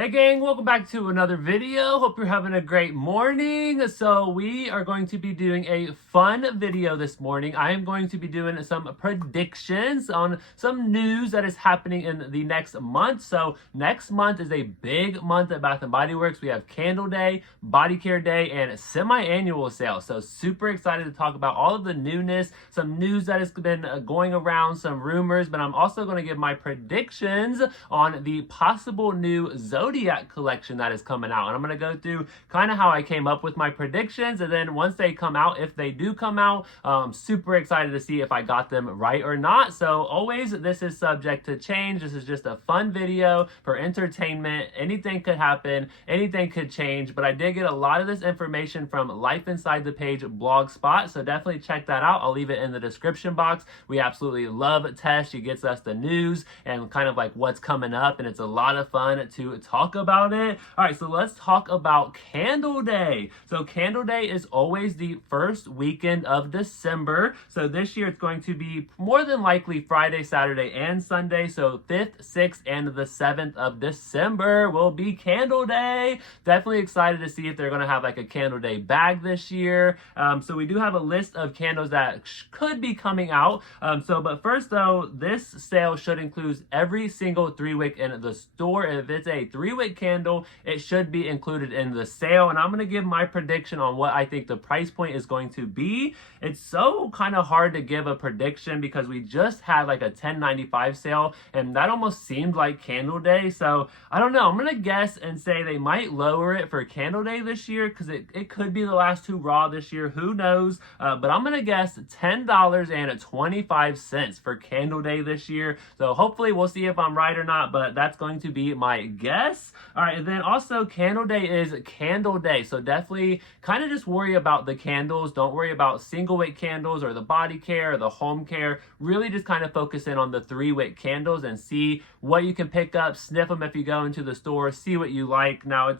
Hey gang, welcome back to another video. Hope you're having a great morning. So we are going to be doing a fun video this morning. I am going to be doing some predictions on some news that is happening in the next month. So next month is a big month at Bath & Body Works. We have Candle Day, Body Care Day, and semi-annual sale. So super excited to talk about all of the newness, some news that has been going around, some rumors, but I'm also going to give my predictions on the possible new Zodiac collection that is coming out. And I'm going to go through kind of how I came up with my predictions. And then once they come out, if they do come out, I'm super excited to see if I got them right or not. So always, this is subject to change. This is just a fun video for entertainment. Anything could happen. Anything could change. But I did get a lot of this information from Life Inside the Page blogspot. So definitely check that out. I'll leave it in the description box. We absolutely love Tess. She gets us the news and kind of like what's coming up. And it's a lot of fun to talk about it. All right, so let's talk about Candle Day. So Candle Day is always the first weekend of December. So this year it's going to be more than likely Friday, Saturday, and Sunday. So 5th, 6th, and the 7th of December will be Candle Day. Definitely excited to see if they're going to have like a Candle Day bag this year. So we do have a list of candles that could be coming out. But first though, this sale should include every single 3-wick in the store. If it's a 3-wick candle, it should be included in the sale. And I'm going to give my prediction on what I think the price point is going to be. It's so kind of hard to give a prediction because we just had like a $10.95 sale and that almost seemed like Candle Day. So I don't know. I'm going to guess and say they might lower it for Candle Day this year because it could be the last hurrah this year. Who knows? But I'm going to guess $10.25 for Candle Day this year. So hopefully we'll see if I'm right or not, but that's going to be my guess. All right, and then also Candle Day is Candle Day. So definitely kind of just worry about the candles. Don't worry about single wick candles or the body care or the home care. Really just kind of focus in on the 3-wick candles and see what you can pick up, sniff them if you go into the store, see what you like. Now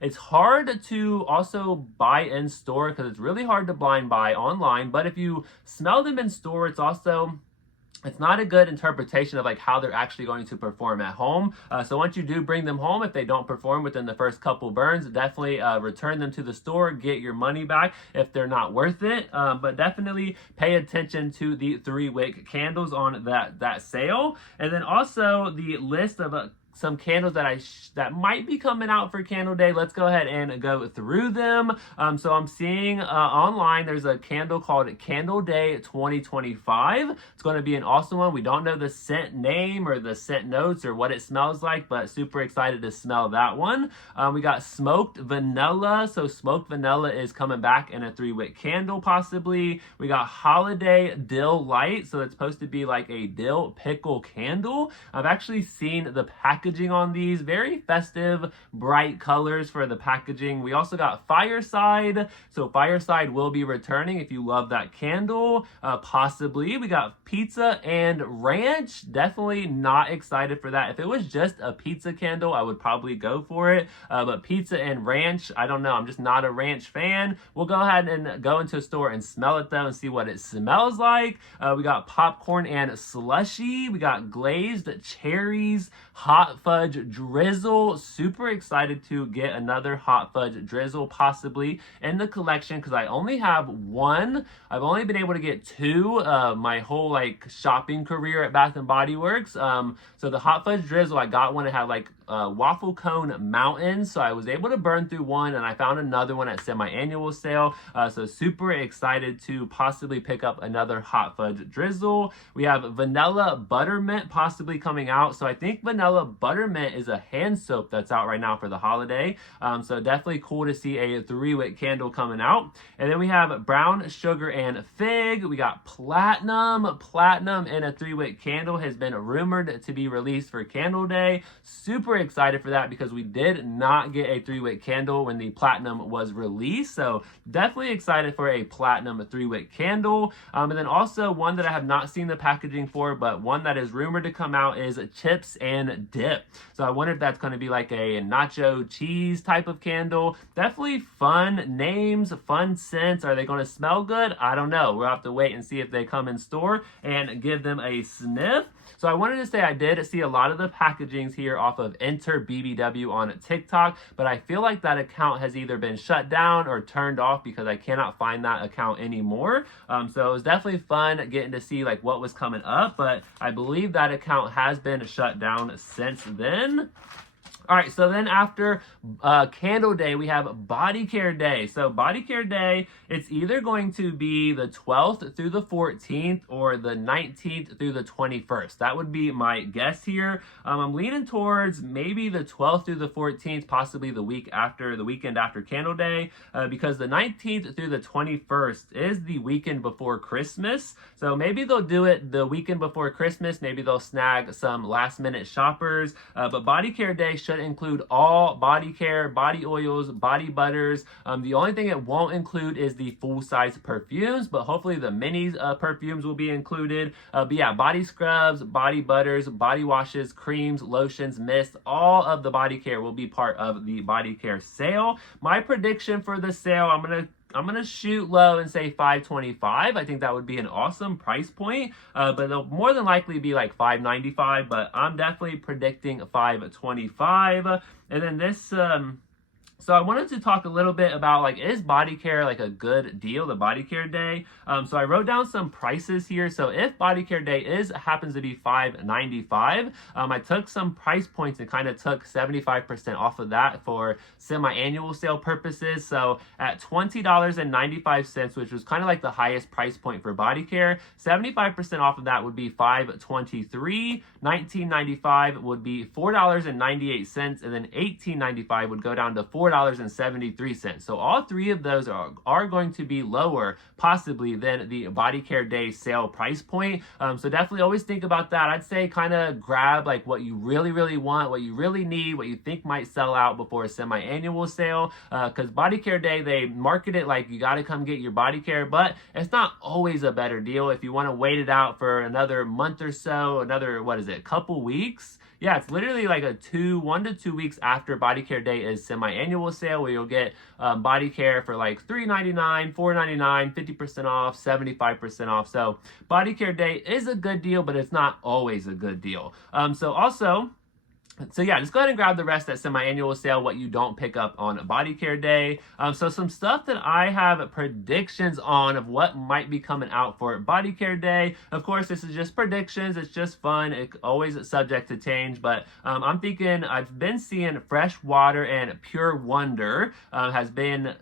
it's hard to also buy in store because it's really hard to blind buy online, but if you smell them in store, it's not a good interpretation of like how they're actually going to perform at home. So once you do bring them home, if they don't perform within the first couple burns, definitely return them to the store, get your money back if they're not worth it. But definitely pay attention to the 3-wick candles on that sale. And then also the list of some candles that might be coming out for Candle Day. Let's go ahead and go through them. So I'm seeing online there's a candle called Candle Day 2025. It's going to be an awesome one. We don't know the scent name or the scent notes or what it smells like, but super excited to smell that one. We got Smoked Vanilla. So Smoked Vanilla is coming back in a 3-wick candle possibly. We got Holiday Dill Light. So it's supposed to be like a dill pickle candle. I've actually seen the packaging on these, very festive, bright colors for the packaging. We also got Fireside. So Fireside will be returning if you love that candle, possibly. We got Pizza and Ranch. Definitely not excited for that. If it was just a pizza candle, I would probably go for it. But Pizza and Ranch, I don't know. I'm just not a ranch fan. We'll go ahead and go into a store and smell it though and see what it smells like. We got Popcorn and Slushy. We got Glazed Cherries, Hot Fudge Drizzle. Super excited to get another Hot Fudge Drizzle possibly in the collection because I only have one. I've only been able to get 2 my whole like shopping career at Bath & Body Works. So the Hot Fudge Drizzle, I got one. It had like waffle cone mountains, so I was able to burn through one and I found another one at semi-annual sale. So super excited to possibly pick up another Hot Fudge Drizzle. We have Vanilla Buttermint possibly coming out. So I think Vanilla Buttermint is a hand soap that's out right now for the holiday. So definitely cool to see a 3-wick candle coming out. And then we have Brown Sugar and Fig. We got Platinum. Platinum in a 3-wick candle has been rumored to be released for Candle Day. Super excited for that because we did not get a 3-wick candle when the Platinum was released. So definitely excited for a Platinum 3-wick candle. And then also one that I have not seen the packaging for, but one that is rumored to come out is Chips and lemon dip. So I wonder if that's going to be like a nacho cheese type of candle. Definitely fun names, fun scents. Are they going to smell good? I don't know. We'll have to wait and see if they come in store and give them a sniff. So I wanted to say I did see a lot of the packagings here off of Enter BBW on TikTok, but I feel like that account has either been shut down or turned off because I cannot find that account anymore. So it was definitely fun getting to see like what was coming up, but I believe that account has been shut down since then. All right, so then after Candle Day, we have Body Care Day. So Body Care Day, it's either going to be the 12th through the 14th or the 19th through the 21st. That would be my guess here. I'm leaning towards maybe the 12th through the 14th, possibly the weekend after Candle Day, because the 19th through the 21st is the weekend before Christmas. So maybe they'll do it the weekend before Christmas. Maybe they'll snag some last minute shoppers, but Body Care Day should include all body care, body oils, body butters. The only thing it won't include is the full-size perfumes, but hopefully the minis perfumes will be included. But yeah, body scrubs, body butters, body washes, creams, lotions, mists, all of the body care will be part of the body care sale. My prediction for the sale, I'm gonna shoot low and say $5.25. I think that would be an awesome price point, but they'll more than likely be like $5.95, but I'm definitely predicting $5.25. And then this, so I wanted to talk a little bit about like, is body care like a good deal, the Body Care Day? So I wrote down some prices here. So if Body Care Day happens to be $5.95, I took some price points and kind of took 75% off of that for semi-annual sale purposes. So at $20.95, which was kind of like the highest price point for body care, 75% off of that would be $5.23. $19.95 would be $4.98, and then $18.95 would go down to $4.73. So all three of those are going to be lower, possibly, than the Body Care Day sale price point. So definitely always think about that. I'd say kind of grab like what you really, really want, what you really need, what you think might sell out before a semi-annual sale. Because Body Care Day, they market it like you got to come get your body care, but it's not always a better deal. If you want to wait it out for another month or so, another, couple weeks. Yeah, it's literally like 1 to 2 weeks after Body Care Day is semi-annual sale, where you'll get body care for like $3.99, $4.99, 50% off, 75% off. So Body Care Day is a good deal, but it's not always a good deal. So yeah, just go ahead and grab the rest at semi-annual sale, what you don't pick up on Body Care Day. So some stuff that I have predictions on of what might be coming out for Body Care Day. Of course, this is just predictions. It's just fun. It's always subject to change, but I'm thinking I've been seeing Fresh Water and Pure Wonder has been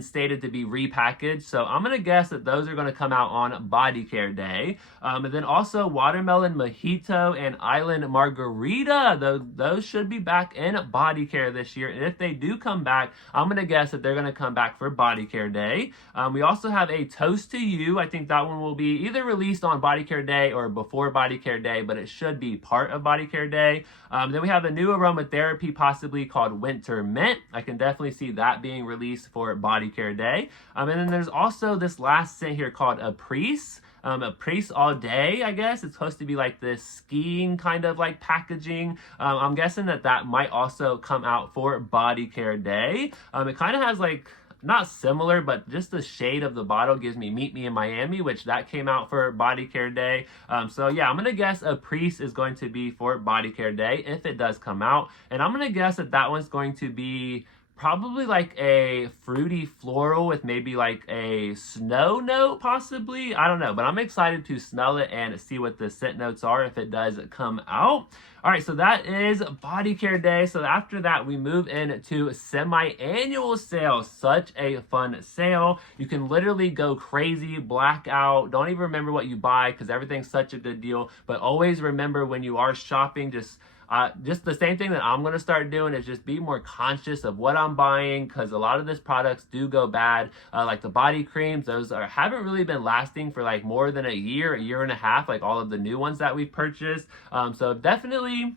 stated to be repackaged. So I'm going to guess that those are going to come out on Body Care Day. And then also Watermelon Mojito and Island Margarita. Those should be back in body care this year. And if they do come back, I'm going to guess that they're going to come back for Body Care Day. We also have a Toast to You. I think that one will be either released on Body Care Day or before Body Care Day, but it should be part of Body Care Day. Then we have a new aromatherapy possibly called Winter Mint. I can definitely see that being released for Body Care Day. And then there's also this last scent here called Apres. Apres All Day, I guess. It's supposed to be like this skiing kind of like packaging. I'm guessing that might also come out for Body Care Day. It kind of has like, not similar, but just the shade of the bottle gives me Meet Me in Miami, which that came out for Body Care Day. So yeah, I'm going to guess Apres is going to be for Body Care Day if it does come out. And I'm going to guess that one's going to be probably like a fruity floral with maybe like a snow note, possibly. I don't know, but I'm excited to smell it and see what the scent notes are if it does come out. All right, so that is Body Care Day. So after that, we move into semi-annual sale. Such a fun sale. You can literally go crazy, black out, don't even remember what you buy because everything's such a good deal. But always remember when you are shopping, just the same thing that I'm going to start doing is just be more conscious of what I'm buying, because a lot of these products do go bad. Like the body creams, those haven't really been lasting for like more than a year and a half, like all of the new ones that we've purchased. So definitely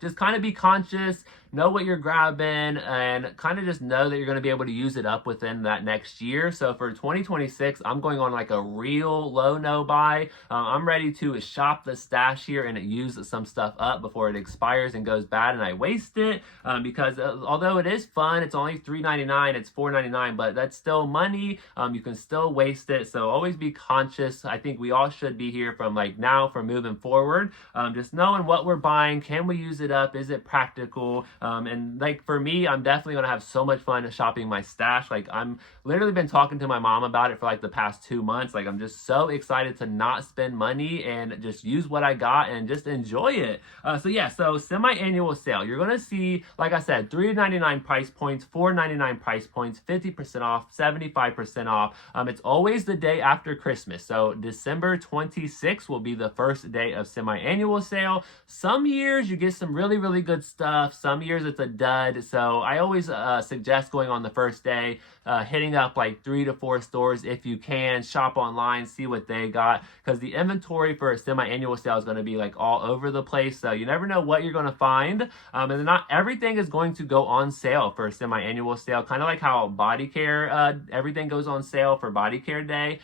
just kind of be conscious. know what you're grabbing and kind of just know that you're going to be able to use it up within that next year. So for 2026, I'm going on like a real low no buy. I'm ready to shop the stash here and use some stuff up before it expires and goes bad and I waste it, because although it is fun, it's only $3.99, it's $4.99, but that's still money. You can still waste it. So always be conscious. I think we all should be here from like now, from moving forward, just knowing what we're buying. Can we use it up? Is it practical? And like for me, I'm definitely gonna have so much fun shopping my stash. Like I'm literally been talking to my mom about it for like the past 2 months. Like I'm just so excited to not spend money and just use what I got and just enjoy it. So yeah, so semi-annual sale, you're gonna see, like I said, $3.99 price points, $4.99 price points, 50% off, 75% off. It's always the day after Christmas. So December 26th will be the first day of semi-annual sale. Some years you get some really, really good stuff. Some years it's a dud. So I always suggest going on the first day, hitting up like 3 to 4 stores if you can, shop online, see what they got, because the inventory for a semi-annual sale is going to be like all over the place. So you never know what you're going to find. And not everything is going to go on sale for a semi-annual sale, kind of like how body care, everything goes on sale for body care day.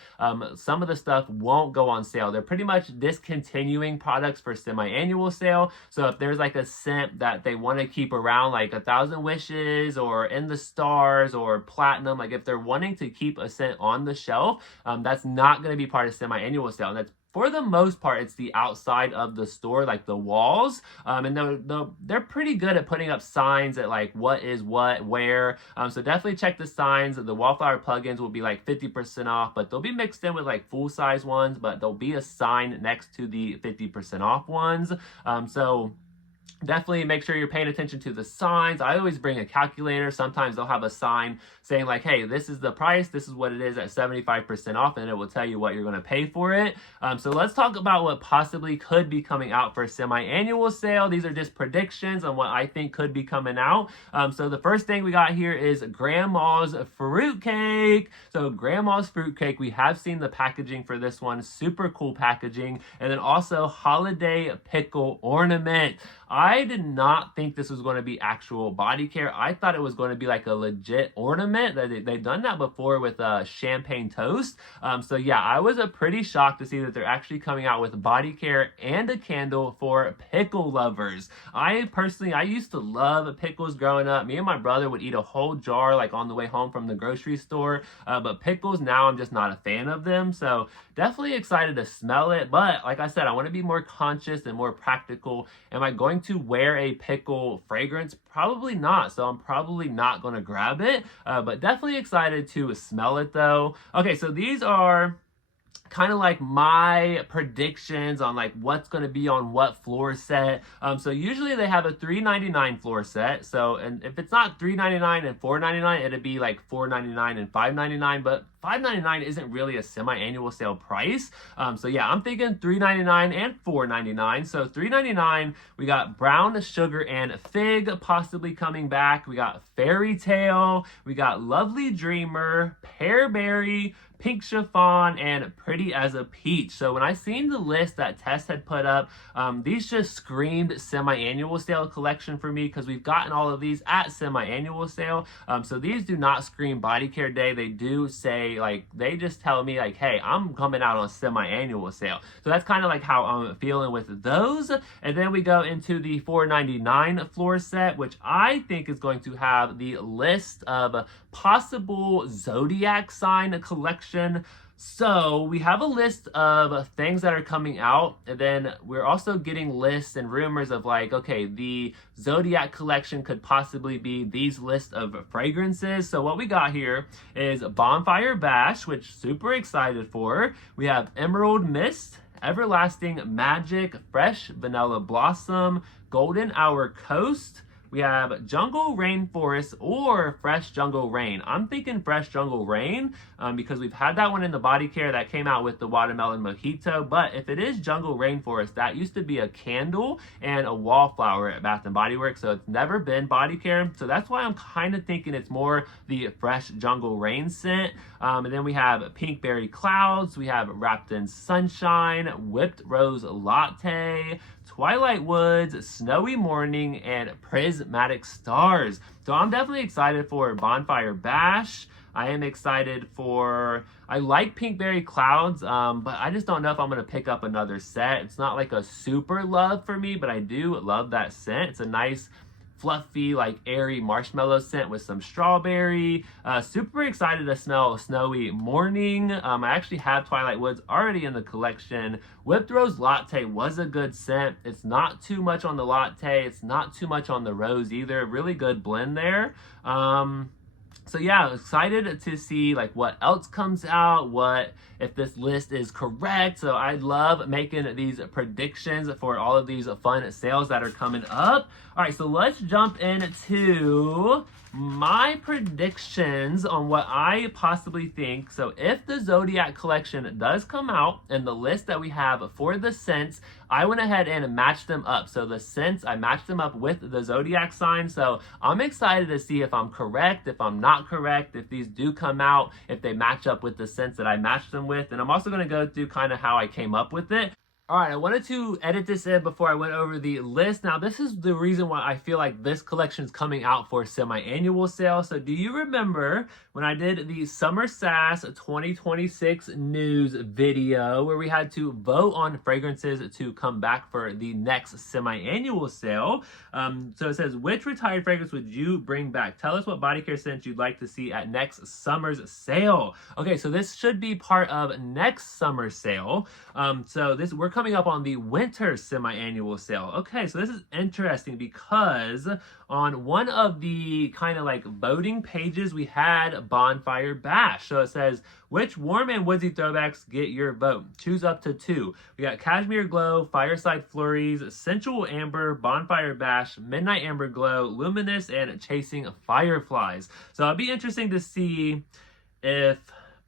Some of the stuff won't go on sale. They're pretty much discontinuing products for semi-annual sale. So if there's like a scent that they want to keep around, like 1,000 Wishes or In the Stars or Platinum, like if they're wanting to keep a scent on the shelf, that's not going to be part of semi-annual sale. And that's, for the most part, it's the outside of the store, like the walls. And they're pretty good at putting up signs at like what is what, where. So definitely check the signs. The Wallflower plugins will be like 50% off, but they'll be mixed in with like full-size ones, but there'll be a sign next to the 50% off ones. So definitely make sure you're paying attention to the signs. I always bring a calculator. Sometimes they'll have a sign saying like, hey, this is the price, this is what it is at 75% off, and it will tell you what you're going to pay for it. So let's talk about what possibly could be coming out for a semi-annual sale. These are just predictions on what I think could be coming out. So the first thing we got here is Grandma's Fruitcake. So Grandma's Fruitcake, we have seen the packaging for this one, super cool packaging. And then also Holiday Pickle Ornament. I did not think this was going to be actual body care. I thought it was going to be like a legit ornament. They've done that before with champagne toast. So yeah, I was pretty shocked to see that they're actually coming out with body care and a candle for pickle lovers. I used to love pickles growing up. Me and my brother would eat a whole jar like on the way home from the grocery store. But pickles, now I'm just not a fan of them. So definitely excited to smell it. But like I said, I want to be more conscious and more practical. Am I going to wear a pickle fragrance? Probably not. So I'm probably not going to grab it. But definitely excited to smell it though. Okay, so these are kind of like my predictions on like what's going to be on what floor set. So usually they have a $3.99 floor set. So, and if it's not $3.99 and $4.99, it'd be like $4.99 and $5.99. But $5.99 isn't really a semi-annual sale price. So yeah, I'm thinking $3.99 and $4.99. So $3.99, we got Brown Sugar and Fig possibly coming back. We got Fairy Tale. We got Lovely Dreamer, Pearberry, Pink Chiffon, and Pretty as a Peach. So when I seen the list that Tess had put up, these just screamed semi-annual sale collection for me, because we've gotten all of these at semi-annual sale. So these do not scream body care day. They do say, like, they just tell me like, hey, I'm coming out on semi-annual sale. So that's kind of like how I'm feeling with those. And then we go into the $4.99 floor set, which I think is going to have the list of possible Zodiac sign collection. So we have a list of things that are coming out, and then we're also getting lists and rumors of like, okay, the Zodiac collection could possibly be these lists of fragrances. So what we got here is Bonfire Bash, which super excited for. We have Emerald Mist, Everlasting Magic, Fresh Vanilla Blossom, Golden Hour Coast. We have Jungle Rainforest or Fresh Jungle Rain. I'm thinking Fresh Jungle Rain because we've had that one in the body care that came out with the Watermelon Mojito. But if it is Jungle Rainforest, that used to be a candle and a wallflower at Bath & Body Works. So it's never been body care. So that's why I'm kind of thinking it's more the Fresh Jungle Rain scent. And then we have Pinkberry Clouds. We have Wrapped in Sunshine, Whipped Rose Latte, Twilight Woods, Snowy Morning, and Prismatic Stars. So I'm definitely excited for Bonfire Bash. I am excited for, I like Pinkberry Clouds, but I just don't know if I'm going to pick up another set. It's not like a super love for me, but I do love that scent. It's a nice, fluffy, like airy marshmallow scent with some strawberry. Super excited to smell Snowy Morning. I actually have Twilight Woods already in the collection. Whipped Rose Latte was a good scent. It's not too much on the latte. It's not too much on the rose either. Really good blend there. So yeah, excited to see like what else comes out, what if this list is correct. So I love making these predictions for all of these fun sales that are coming up. All right, so let's jump into my predictions on what I possibly think. So if the Zodiac collection does come out and the list that we have for the scents, I went ahead and matched them up. So the scents, I matched them up with the Zodiac sign. So I'm excited to see if I'm correct, if I'm not correct, if these do come out, if they match up with the scents that I matched them with. And I'm also going to go through kind of how I came up with it. All right, I wanted to edit this in before I went over the list. Now, this is the reason why I feel like this collection is coming out for semi-annual sale. So do you remember when I did the Summer Sass 2026 news video where we had to vote on fragrances to come back for the next semi-annual sale? So it says, which retired fragrance would you bring back? Tell us what body care scent you'd like to see at next summer's sale. Okay, so this should be part of next summer sale. So we're coming up on the winter semi-annual sale. Okay, so this is interesting because on one of the kind of like voting pages, we had Bonfire Bash. So it says, which warm and woodsy throwbacks get your vote? Choose up to 2. We got Cashmere Glow, Fireside Flurries, Sensual Amber, Bonfire Bash, Midnight Amber Glow, Luminous, and Chasing Fireflies. So it'll be interesting to see if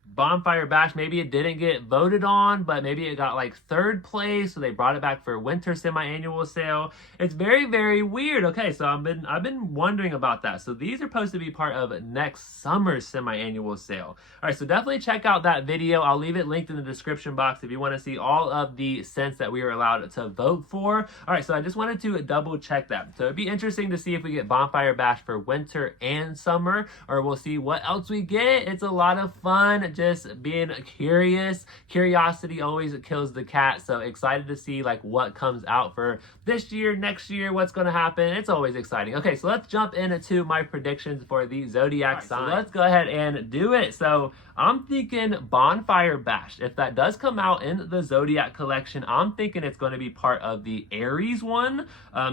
Bonfire Bash, maybe it didn't get voted on, but maybe it got like 3rd place, so they brought it back for winter semi-annual sale. It's very, very weird. Okay, so I've been wondering about that. So these are supposed to be part of next summer's semi-annual sale. All right, so definitely check out that video. I'll leave it linked in the description box if you want to see all of the scents that we were allowed to vote for. All right, so I just wanted to double check that. So it'd be interesting to see if we get Bonfire Bash for winter and summer, or we'll see what else we get. It's a lot of fun. Just being curious. Curiosity always kills the cat. So excited to see like what comes out for this year, next year, what's going to happen. It's always exciting. Okay, so let's jump into my predictions for the Zodiac sign. So let's go ahead and do it. So I'm thinking Bonfire Bash. If that does come out in the Zodiac collection, I'm thinking it's going to be part of the Aries one.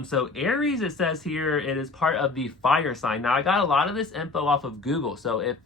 So Aries, it says here, it is part of the fire sign. Now I got a lot of this info off of Google. So if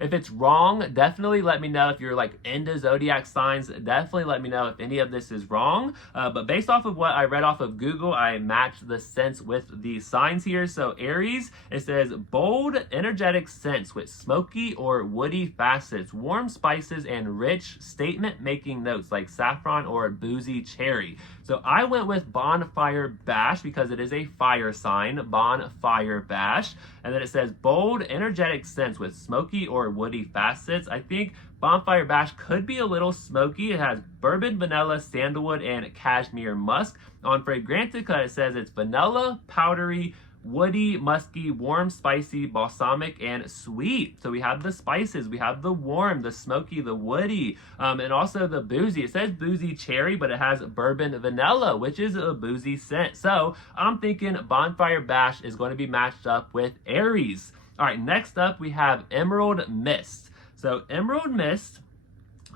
it's wrong, definitely let me know. If you're like into Zodiac signs, definitely let me know if any of this is wrong. But based off of what I read off of Google, I matched the scents with the signs here. So Aries, it says bold, energetic scents with smoky or woody facets, warm spices, and rich statement-making notes like saffron or boozy cherry. So I went with Bonfire Bash because it is a fire sign, Bonfire Bash. And then it says bold, energetic scents with smoky or woody facets. I think Bonfire Bash could be a little smoky. It has bourbon, vanilla, sandalwood, and cashmere musk. On Fragrantica, it says it's vanilla, powdery, woody, musky, warm, spicy, balsamic, and sweet. So we have the spices, we have the warm, the smoky, the woody, and also the boozy. It says boozy cherry, but it has bourbon vanilla, which is a boozy scent. So I'm thinking Bonfire Bash is going to be matched up with Aries. All right, next up we have Emerald Mist. So Emerald Mist,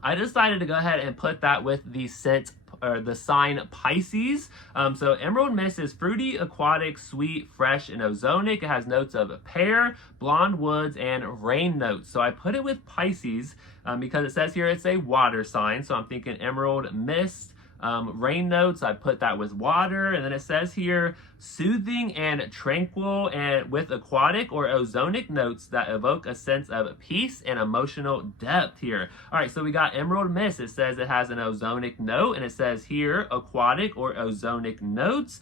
I decided to go ahead and put that with the scent or the sign Pisces. So Emerald Mist is fruity, aquatic, sweet, fresh, and ozonic. It has notes of pear, blonde woods, and rain notes. So I put it with Pisces because it says here it's a water sign. So I'm thinking Emerald Mist. Rain notes, I put that with water. And then it says here soothing and tranquil, and with aquatic or ozonic notes that evoke a sense of peace and emotional depth here. All right, so we got Emerald Mist. It says it has an ozonic note, and it says here aquatic or ozonic notes,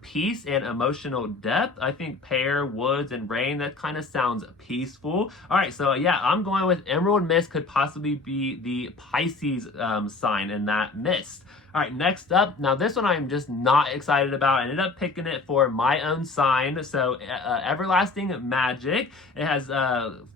peace and emotional depth. I think pear, woods, and rain, that kind of sounds peaceful. All right, so yeah, I'm going with Emerald Mist could possibly be the Pisces sign in that mist. All right, next up, now this one I'm just not excited about. I ended up picking it for my own sign. So Everlasting Magic. It has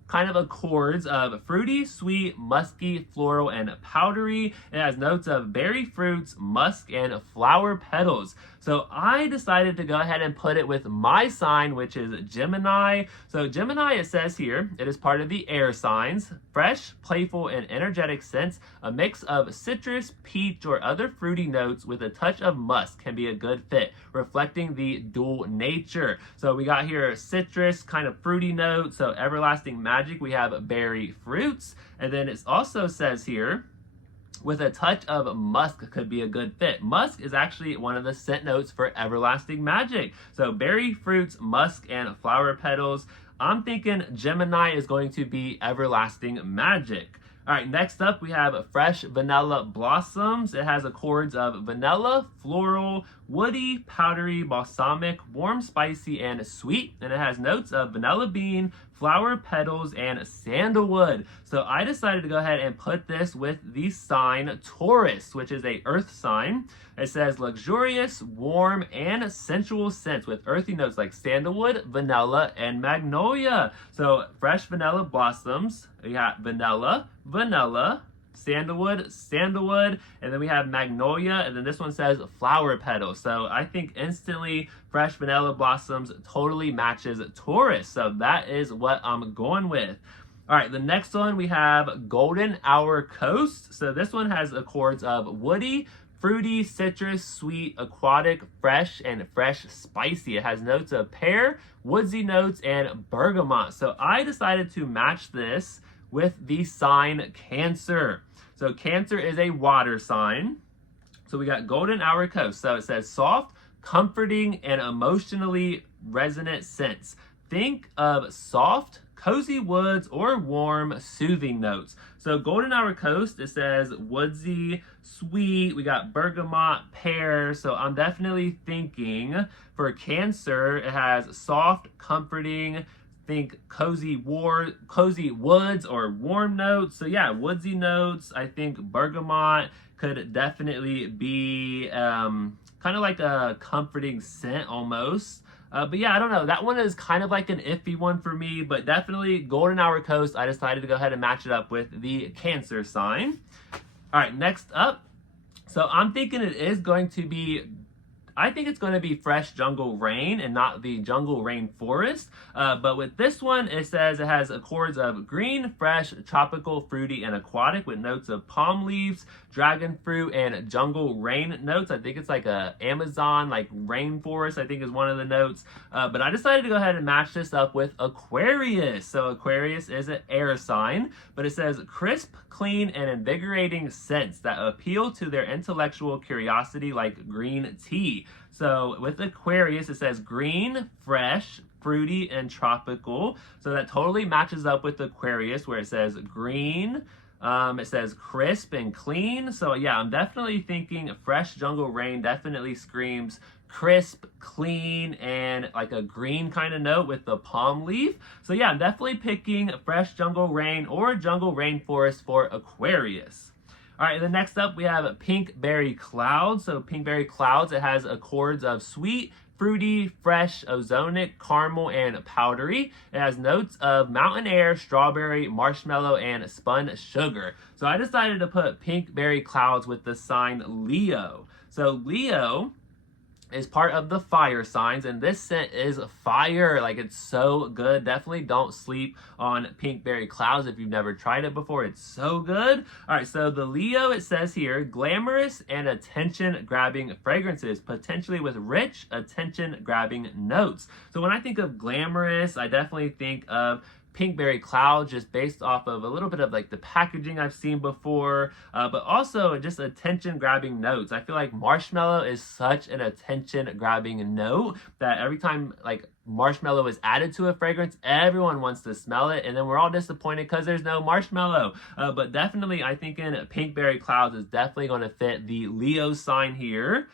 kind of accords of fruity, sweet, musky, floral, and powdery. It has notes of berry fruits, musk, and flower petals. So I decided to go ahead and put it with my sign, which is Gemini. So Gemini, it says here, it is part of the air signs. Fresh, playful, and energetic scents. A mix of citrus, peach, or other fruity notes with a touch of musk can be a good fit, reflecting the dual nature. So we got here citrus, kind of fruity notes. So Everlasting Magic, we have berry fruits. And then it also says here, with a touch of musk could be a good fit. Musk is actually one of the scent notes for Everlasting Magic. So berry fruits, musk, and flower petals. I'm thinking Gemini is going to be Everlasting Magic. All right, next up we have Fresh Vanilla Blossoms. It has accords of vanilla, floral, woody, powdery, balsamic, warm, spicy, and sweet. And it has notes of vanilla bean, flower petals, and sandalwood. So I decided to go ahead and put this with the sign Taurus, which is a earth sign. It says luxurious, warm, and sensual scents with earthy notes like sandalwood, vanilla, and magnolia. So Fresh Vanilla Blossoms, we got vanilla, vanilla, sandalwood, sandalwood, and then we have magnolia, and then this one says flower petals. So I think instantly Fresh Vanilla Blossoms totally matches Taurus. So that is what I'm going with. All right, the next one we have Golden Hour Coast. So this one has accords of woody, fruity, citrus, sweet, aquatic, fresh, and fresh spicy. It has notes of pear, woodsy notes, and bergamot. So I decided to match this with the sign Cancer. So Cancer is a water sign. So we got Golden Hour Coast. So it says soft, comforting, and emotionally resonant scents. Think of soft, cozy woods or warm, soothing notes. So Golden Hour Coast, it says woodsy, sweet. We got bergamot, pear. So I'm definitely thinking for Cancer, it has soft, comforting, think cozy woods or warm notes. So yeah, woodsy notes. I think bergamot could definitely be kind of like a comforting scent almost. But yeah, I don't know. That one is kind of like an iffy one for me, but definitely Golden Hour Coast. I decided to go ahead and match it up with the Cancer sign. All right, next up. So I'm thinking it is going to be, I think it's going to be Fresh Jungle Rain and not the Jungle Rain Forest. But with this one, it says it has accords of green, fresh, tropical, fruity, and aquatic with notes of palm leaves, dragon fruit, and jungle rain notes. I think it's like a Amazon, like rainforest, I think is one of the notes. But I decided to go ahead and match this up with Aquarius. So Aquarius is an air sign, but it says crisp, clean, and invigorating scents that appeal to their intellectual curiosity like green tea. So with Aquarius, it says green, fresh, fruity, and tropical. So that totally matches up with Aquarius where it says green, it says crisp and clean. So yeah, I'm definitely thinking Fresh Jungle Rain definitely screams crisp, clean, and like a green kind of note with the palm leaf. So yeah, I'm definitely picking Fresh Jungle Rain or Jungle Rainforest for Aquarius. All right, then next up we have Pink Berry Clouds. So Pink Berry Clouds, it has accords of sweet, fruity, fresh, ozonic, caramel, and powdery. It has notes of mountain air, strawberry, marshmallow, and spun sugar. So I decided to put Pink Berry Clouds with the sign Leo. So Leo is part of the fire signs, and this scent is fire. Like, it's so good. Definitely don't sleep on Pink Berry Clouds if you've never tried it before. It's so good. All right, so the Leo, it says here, glamorous and attention-grabbing fragrances, potentially with rich, attention-grabbing notes. So when I think of glamorous, I definitely think of Pinkberry Cloud, just based off of a little bit of like the packaging I've seen before, but also just attention grabbing notes. I feel like marshmallow is such an attention grabbing note that every time like marshmallow is added to a fragrance, everyone wants to smell it, and then we're all disappointed because there's no marshmallow. But definitely I think in Pinkberry Clouds is definitely going to fit the Leo sign here.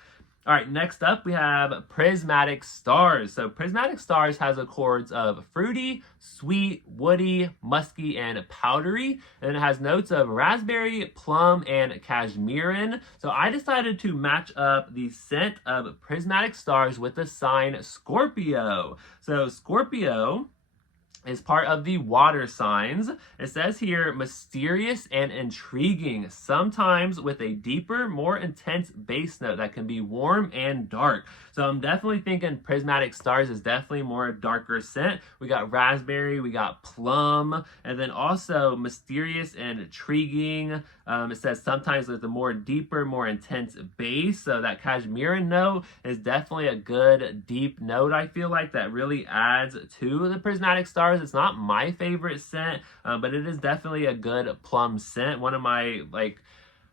All right, next up we have Prismatic Stars. So Prismatic Stars has accords of fruity, sweet, woody, musky, and powdery. And it has notes of raspberry, plum, and cashmerean. So I decided to match up the scent of Prismatic Stars with the sign Scorpio. So Scorpio is part of the water signs. It says here, mysterious and intriguing, sometimes with a deeper, more intense base note that can be warm and dark. So I'm definitely thinking Prismatic Stars is definitely more darker scent. We got raspberry, we got plum, and then also mysterious and intriguing. It says sometimes with a more deeper, more intense base. So that cashmere note is definitely a good deep note, I feel like, that really adds to the Prismatic Stars. It's not my favorite scent, but it is definitely a good plum scent. One of my, like,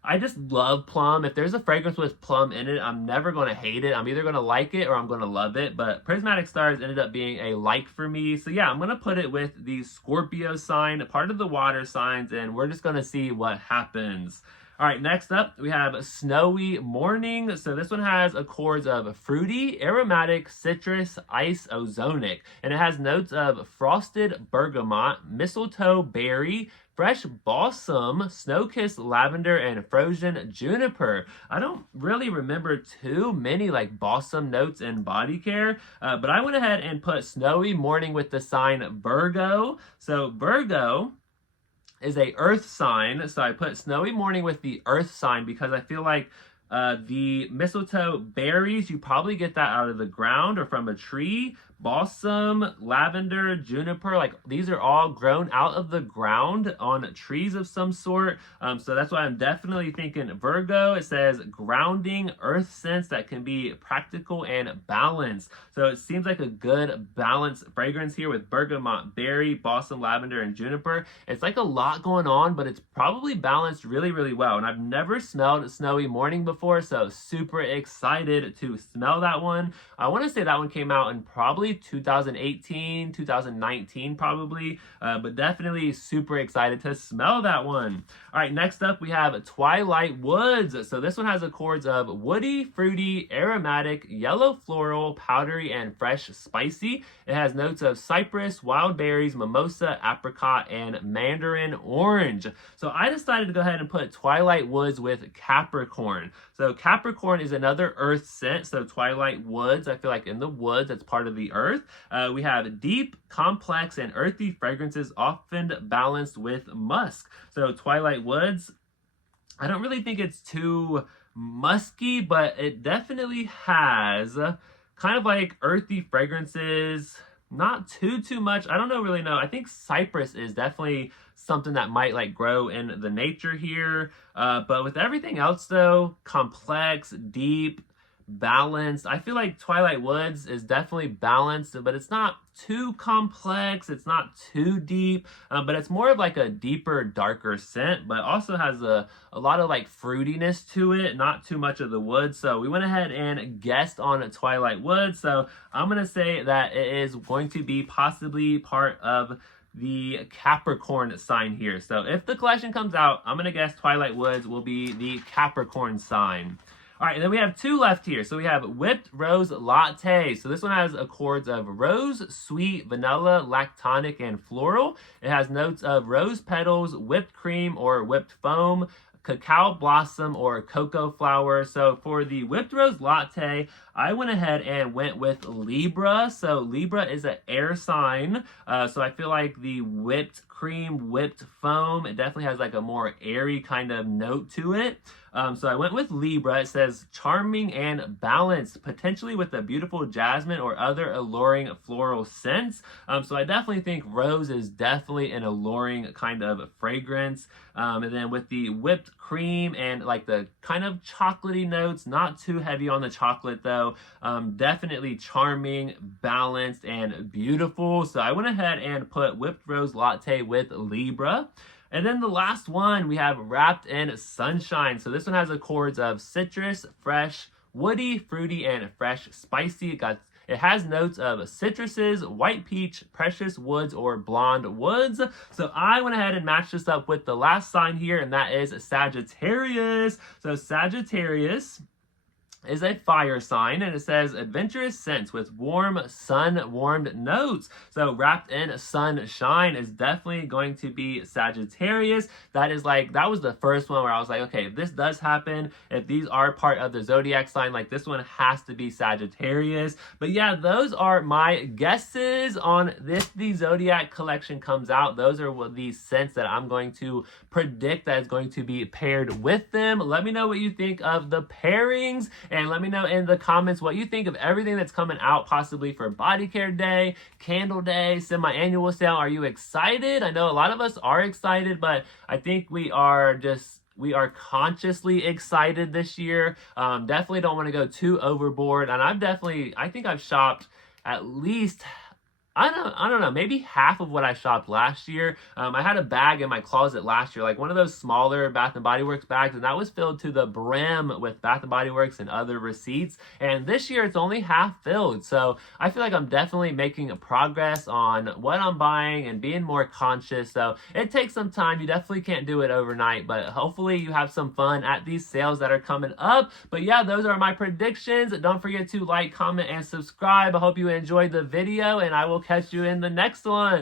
I just love plum. If there's a fragrance with plum in it, I'm never going to hate it. I'm either going to like it or I'm going to love it. But Prismatic Stars ended up being a like for me. So yeah, I'm going to put it with the Scorpio sign, part of the water signs, and we're just going to see what happens. All right, next up, we have Snowy Morning. So this one has accords of fruity, aromatic, citrus, ice, ozonic. And it has notes of frosted bergamot, mistletoe berry, fresh balsam, snow-kissed lavender, and frozen juniper. I don't really remember too many like balsam notes in body care, but I went ahead and put Snowy Morning with the sign Virgo. So Virgo is a earth sign, so I put Snowy Morning with the earth sign because I feel like the mistletoe berries, you probably get that out of the ground or from a tree. Balsam, lavender, juniper, like these are all grown out of the ground on trees of some sort. So that's why I'm definitely thinking Virgo. It says grounding earth scents that can be practical and balanced. So it seems like a good balanced fragrance here with bergamot, berry, balsam, lavender, and juniper. It's like a lot going on, but it's probably balanced really, really well. And I've never smelled Snowy Morning before, so super excited to smell that one. I want to say that one came out in probably 2018, 2019 probably, but definitely super excited to smell that one. All right, next up we have Twilight Woods. So this one has accords of woody, fruity, aromatic, yellow floral, powdery, and fresh spicy. It has notes of cypress, wild berries, mimosa, apricot, and mandarin orange. So I decided to go ahead and put Twilight Woods with Capricorn. So Capricorn is another earth scent. So Twilight Woods, I feel like in the woods, it's part of the earth. We have deep, complex, and earthy fragrances often balanced with musk. So Twilight Woods, I don't really think it's too musky, but it definitely has kind of like earthy fragrances. Not too much. I don't really know. I think cypress is definitely something that might like grow in the nature here. But with everything else though, complex, deep, balanced. I feel like Twilight Woods is definitely balanced, but it's not too complex. It's not too deep, but it's more of like a deeper, darker scent, but also has a lot of like fruitiness to it, not too much of the wood. So we went ahead and guessed on Twilight Woods. So I'm going to say that it is going to be possibly part of the Capricorn sign here. So if the collection comes out, I'm going to guess Twilight Woods will be the Capricorn sign. All right, and then we have two left here. So we have Whipped Rose Latte. So this one has accords of rose, sweet, vanilla, lactonic, and floral. It has notes of rose petals, whipped cream or whipped foam, cacao blossom, or cocoa flower. So for the Whipped Rose Latte, I went ahead and went with Libra. So Libra is an air sign. So I feel like the whipped cream, whipped foam, it definitely has like a more airy kind of note to it. So I went with Libra. It says charming and balanced, potentially with a beautiful jasmine or other alluring floral scents. So I definitely think rose is definitely an alluring kind of fragrance. And then with the whipped cream and like the kind of chocolatey notes, not too heavy on the chocolate though. So definitely charming, balanced, and beautiful. So I went ahead and put Whipped Rose Latte with Libra. And then the last one, we have Wrapped in Sunshine. So this one has accords of citrus, fresh, woody, fruity, and fresh spicy. It has notes of citruses, white peach, precious woods, or blonde woods. So I went ahead and matched this up with the last sign here, and that is Sagittarius. So Sagittarius is a fire sign, and it says adventurous scents with warm sun-warmed notes. So Wrapped in Sunshine is definitely going to be Sagittarius. That was the first one where I was like, okay, if this does happen, if these are part of the Zodiac sign, like this one has to be Sagittarius. But yeah, those are my guesses on this. The Zodiac collection comes out. Those are the scents that I'm going to predict that is going to be paired with them. Let me know what you think of the pairings, and let me know in the comments what you think of everything that's coming out, possibly for Body Care Day, Candle Day, semi-annual sale. Are you excited? I know a lot of us are excited, but I think we are consciously excited this year. Definitely don't want to go too overboard. And I think I've shopped at least, I don't know, maybe half of what I shopped last year. I had a bag in my closet last year, like one of those smaller Bath & Body Works bags, and that was filled to the brim with Bath & Body Works and other receipts. And this year it's only half filled. So I feel like I'm definitely making a progress on what I'm buying and being more conscious. So it takes some time. You definitely can't do it overnight, but hopefully you have some fun at these sales that are coming up. But yeah, those are my predictions. Don't forget to like, comment, and subscribe. I hope you enjoyed the video, and I will catch you in the next one.